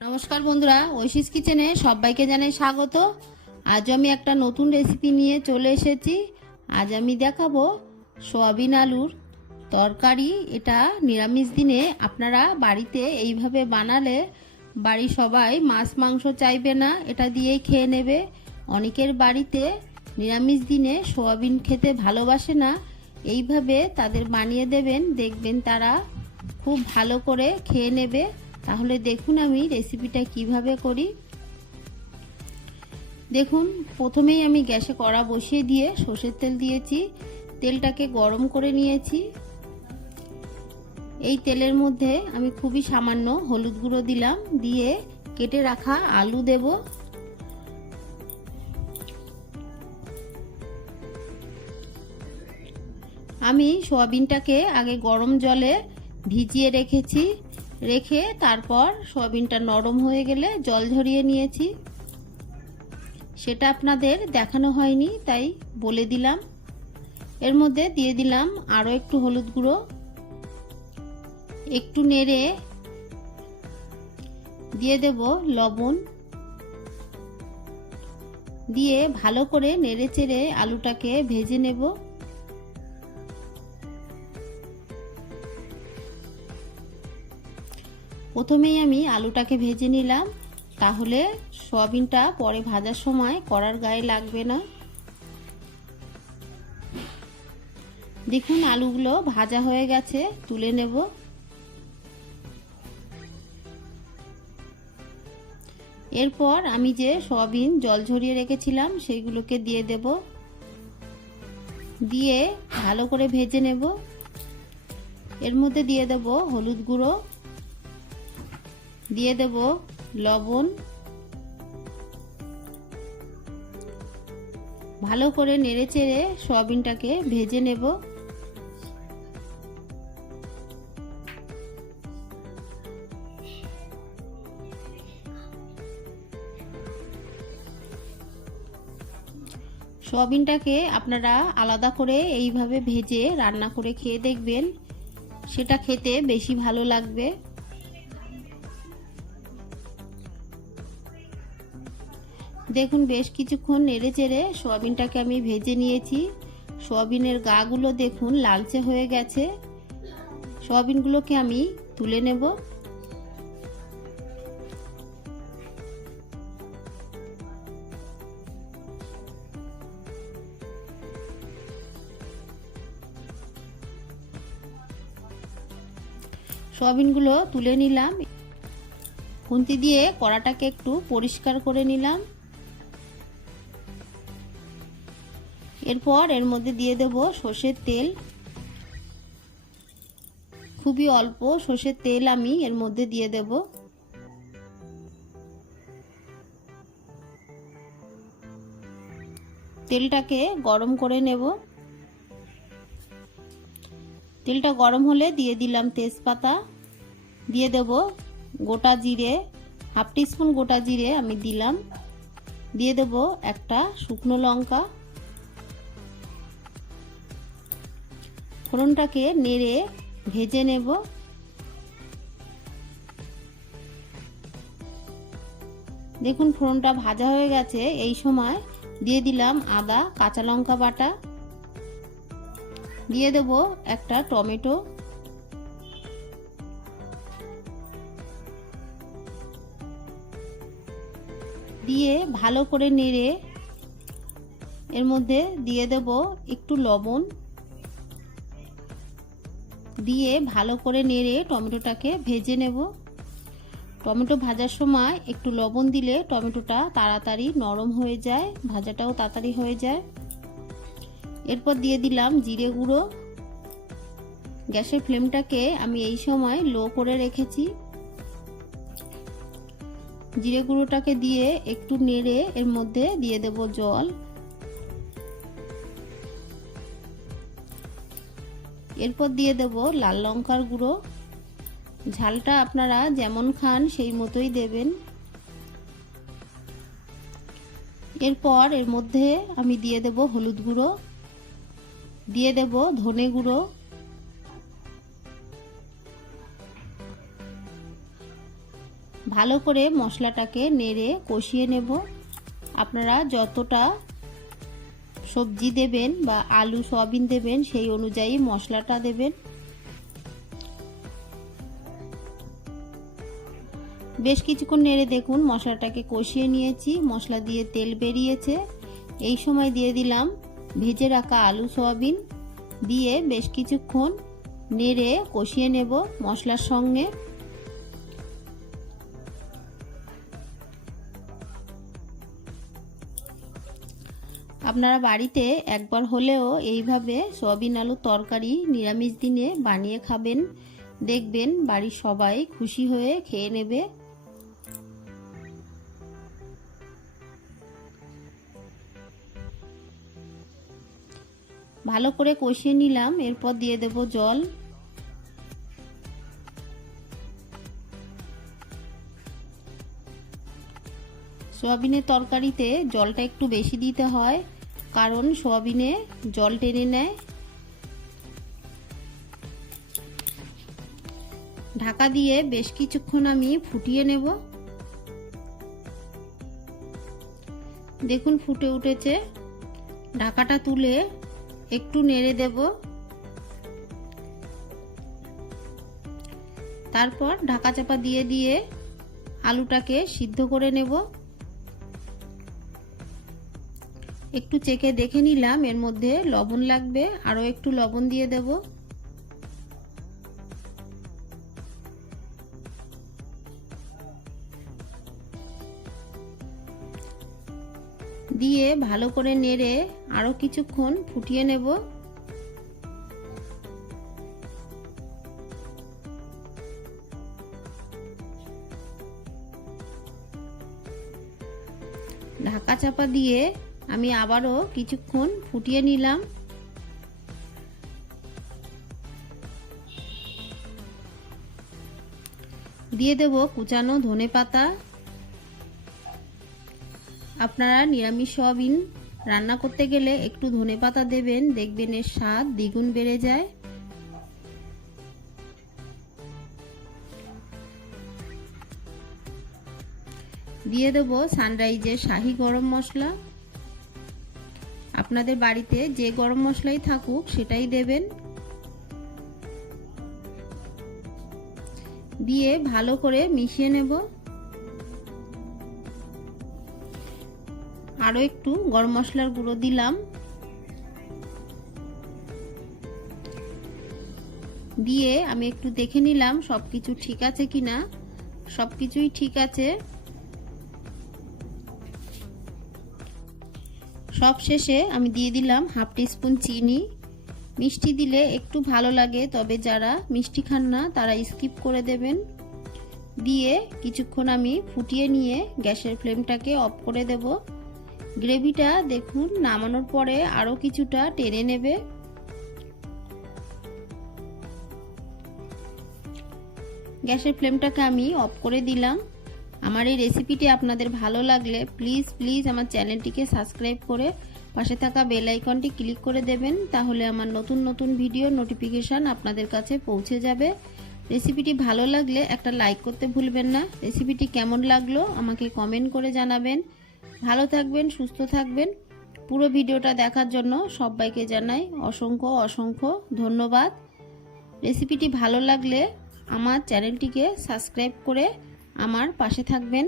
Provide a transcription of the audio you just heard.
নমস্কার বন্ধুরা, ঐশিস কিচেনে সবাইকে জানাই স্বাগত। আজ আমি একটা নতুন রেসিপি নিয়ে চলে এসেছি। আজ আমি দেখাবো সোয়াবিন আলুর তরকারি। এটা নিরামিষ দিনে আপনারা বাড়িতে এইভাবে বানালে বাড়ির সবাই মাছ, মাংস চাইবে না, এটা দিয়েই খেয়ে নেবে। অনেকের বাড়িতে নিরামিষ দিনে সোয়াবিন খেতে ভালোবাসে না। এইভাবে তাদের বানিয়ে দেবেন, দেখবেন তারা খুব ভালো করে খেয়ে নেবে। তাহলে দেখুন আমি রেসিপিটা কীভাবে করি। দেখুন, প্রথমেই আমি গ্যাসে কড়া বসিয়ে দিয়ে সর্ষের তেল দিয়েছি। তেলটাকে গরম করে নিয়েছি। এই তেলের মধ্যে আমি খুবই সামান্য হলুদ গুঁড়ো দিলাম। দিয়ে কেটে রাখা আলু দেব। আমি সোয়াবিনটাকে আগে গরম জলে ভিজিয়ে রেখেছি। রেখে তারপর সয়াবিনটা নরম হয়ে গেলে জল ঝরিয়ে নিয়েছি। সেটা আপনাদের দেখানো হয়নি, তাই বলে দিলাম। এর মধ্যে দিয়ে দিলাম আরও একটু হলুদ গুঁড়ো। একটু নেড়ে দিয়ে দেব লবণ। দিয়ে ভালো করে নেড়ে চেড়ে আলুটাকে ভেজে নেব। প্রথমেই আমি আলুটাকে ভেজে নিলাম। তাহলে সয়াবিনটা পরে ভাজার সময় কড়ার গায়ে লাগবে না। দেখুন আলুগুলো ভাজা হয়ে গেছে, তুলে নেব। এরপর আমি যে সয়াবিন জল ঝরিয়ে রেখেছিলাম, সেইগুলোকে দিয়ে দেব। দিয়ে ভালো করে ভেজে নেব। এর মধ্যে দিয়ে দেব হলুদ গুঁড়ো। দিয়ে দেব লবণ। ভালো করে নেড়ে চেড়ে সয়াবিনটাকে ভেজে নেব। সয়াবিনটাকে আপনারা আলাদা করে এইভাবে ভেজে রান্না করে খেয়ে দেখবেন। সেটা খেতে বেশি ভালো লাগবে। দেখুন, বেশ কিছুক্ষণ নেড়ে চেড়ে সোয়াবিনটাকে আমি ভেজে নিয়েছি। সোয়াবিনের গাগুলো দেখুন, লালচে হয়ে গেছে। সোয়াবিনগুলোকে আমি তুলে নেব। সোয়াবিনগুলো তুলে নিলাম। খুন্তি দিয়ে কড়াটাকে একটু পরিষ্কার করে নিলাম। এরপর এর মধ্যে দিয়ে দেব সর্ষের তেল। খুবই অল্প সর্ষের তেল আমি এর মধ্যে দিয়ে দেব। তেলটাকে গরম করে নেব। তেলটা গরম হলে দিয়ে দিলাম তেজপাতা। দিয়ে দেব গোটা জিরে, হাফ টিস্পুন গোটা জিরে আমি দিলাম। দিয়ে দেব একটা শুকনো লঙ্কা। ফোড়নটাকে নেড়ে ভেজে নেব। দেখুন, ফোড়নটা ভাজা হয়ে গেছে। এই সময় দিয়ে দিলাম আদা, কাঁচা লঙ্কা বাটা। দিয়ে দেব একটা টমেটো। দিয়ে ভালো করে নেড়ে এর মধ্যে দিয়ে দেব একটু লবণ। দিয়ে ভালো করে নেড়ে টমেটোটাকে ভেজে নেব। টমেটো ভাজার সময় একটু লবণ দিলে টমেটোটা তাড়াতাড়ি নরম হয়ে যায়, ভাজাটাও তাড়াতাড়ি হয়ে যায়। এরপর দিয়ে দিলাম জিরে গুঁড়ো। গ্যাসের ফ্লেমটাকে আমি এই সময় লো করে রেখেছি। জিরে গুঁড়োটাকে দিয়ে একটু নেড়ে এর মধ্যে দিয়ে দেব জল। এরপর দিয়ে দেব লাল লঙ্কার গুঁড়ো। ঝালটা আপনারা যেমন খান সেই মতোই দেবেন। এরপর এর মধ্যে আমি দিয়ে দেব হলুদ গুঁড়ো, দিয়ে দেব ধনে গুঁড়ো। ভালো করে মশলাটাকে নেড়ে কষিয়ে নেব। আপনারা যতটা সবজি দেবেন বা আলু, সয়াবিন দেবেন, সেই অনুযায়ী মশলাটা দেবেন। বেশ কিছুক্ষণ নেড়ে দেখুন, মশলাটাকে কষিয়ে নিয়েছি। মশলা দিয়ে তেল বেরিয়েছে। এই সময় দিয়ে দিলাম ভেজে রাখা আলু, সয়াবিন দিয়ে বেশ কিছুক্ষণ নেড়ে কষিয়ে নেব মশলার সঙ্গে। আপনারা বাড়িতে একবার হলেও এইভাবে সয়াবিন আলুর তরকারি নিরামিষ দিনে বানিয়ে খাবেন, দেখবেন বাড়ির সবাই খুশি হয়ে খেয়ে নেবে। ভালো করে কষিয়ে নিলাম, এরপর দিয়ে দেব জল। সোয়াবিনের তরকারিতে জলটা একটু বেশি দিতে হয়। কারণ সোয়াবিনে জল টেনে নেয়। ঢাকা দিয়ে বেশ কিছুক্ষণ আমি ফুটিয়ে নেব। দেখুন ফুটে উঠেছে। ঢাকাটা তুলে একটু নেড়ে দেব। তারপর ঢাকা চাপা দিয়ে দিয়ে আলুটাকে সিদ্ধ করে নেব। একটু চেকে দেখে নিলাম, এর মধ্যে লবণ লাগবে, আরও একটু লবণ দিয়ে দেব। দিয়ে ভালো করে নেড়ে আরও কিছুক্ষণ ফুটিয়ে নেব। ঢাকা চাপা দিয়ে আমি আবারও কিছুক্ষণ ফুটিয়ে নিলাম। দিয়ে দেব কুচানো ধনে পাতা। আপনারা নিরামিষ সয়াবিন রান্না করতে গেলে একটু ধনে পাতা দেবেন, দেখবেন এর স্বাদ দ্বিগুণ বেড়ে যায়। দিয়ে দেবো সানরাইজের শাহি গরম মশলা। আপনাদের বাড়িতে যে গরম মশলাই থাকুক, সেটাই দেবেন। দিয়ে ভালো করে মিশিয়ে নেব। আরও একটু গরম মশলার গুঁড়ো দিলাম। দিয়ে আমি একটু দেখে নিলাম সব কিছু ঠিক আছে কি না সব কিছুই ঠিক আছে। সব শেষে আমি দিয়ে দিলাম হাফ স্পুন চিনি। মিষ্টি দিলে একটু ভালো লাগে, তবে যারা মিষ্টি খান না, তারা স্কিপ করে দেবেন। দিয়ে কিছুক্ষণ আমি ফুটিয়ে নিয়ে গ্যাসের ফ্লেমটাকে অফ করে দেব। গ্রেভিটা দেখুন নামানোর পরে আরও কিছুটা টেনে নেবে। গ্যাসের ফ্লেমটাকে আমি অফ করে দিলাম। আমার এই রেসিপিটি আপনাদের ভালো লাগলে প্লিজ প্লিজ আমার চ্যানেলটিকে সাবস্ক্রাইব করে পাশে থাকা বেল আইকনটি ক্লিক করে দেবেন, তাহলে আমার নতুন নতুন ভিডিও নোটিফিকেশান আপনাদের কাছে পৌঁছে যাবে। রেসিপিটি ভালো লাগলে একটা লাইক করতে ভুলবেন না। রেসিপিটি কেমন লাগল আমাকে কমেন্ট করে জানাবেন। ভালো থাকবেন, সুস্থ থাকবেন। পুরো ভিডিওটা দেখার জন্য সবাইকে জানাই অসংখ্য অসংখ্য ধন্যবাদ। রেসিপিটি ভালো লাগলে আমার চ্যানেলটিকে সাবস্ক্রাইব করে আমার পাশে থাকবেন।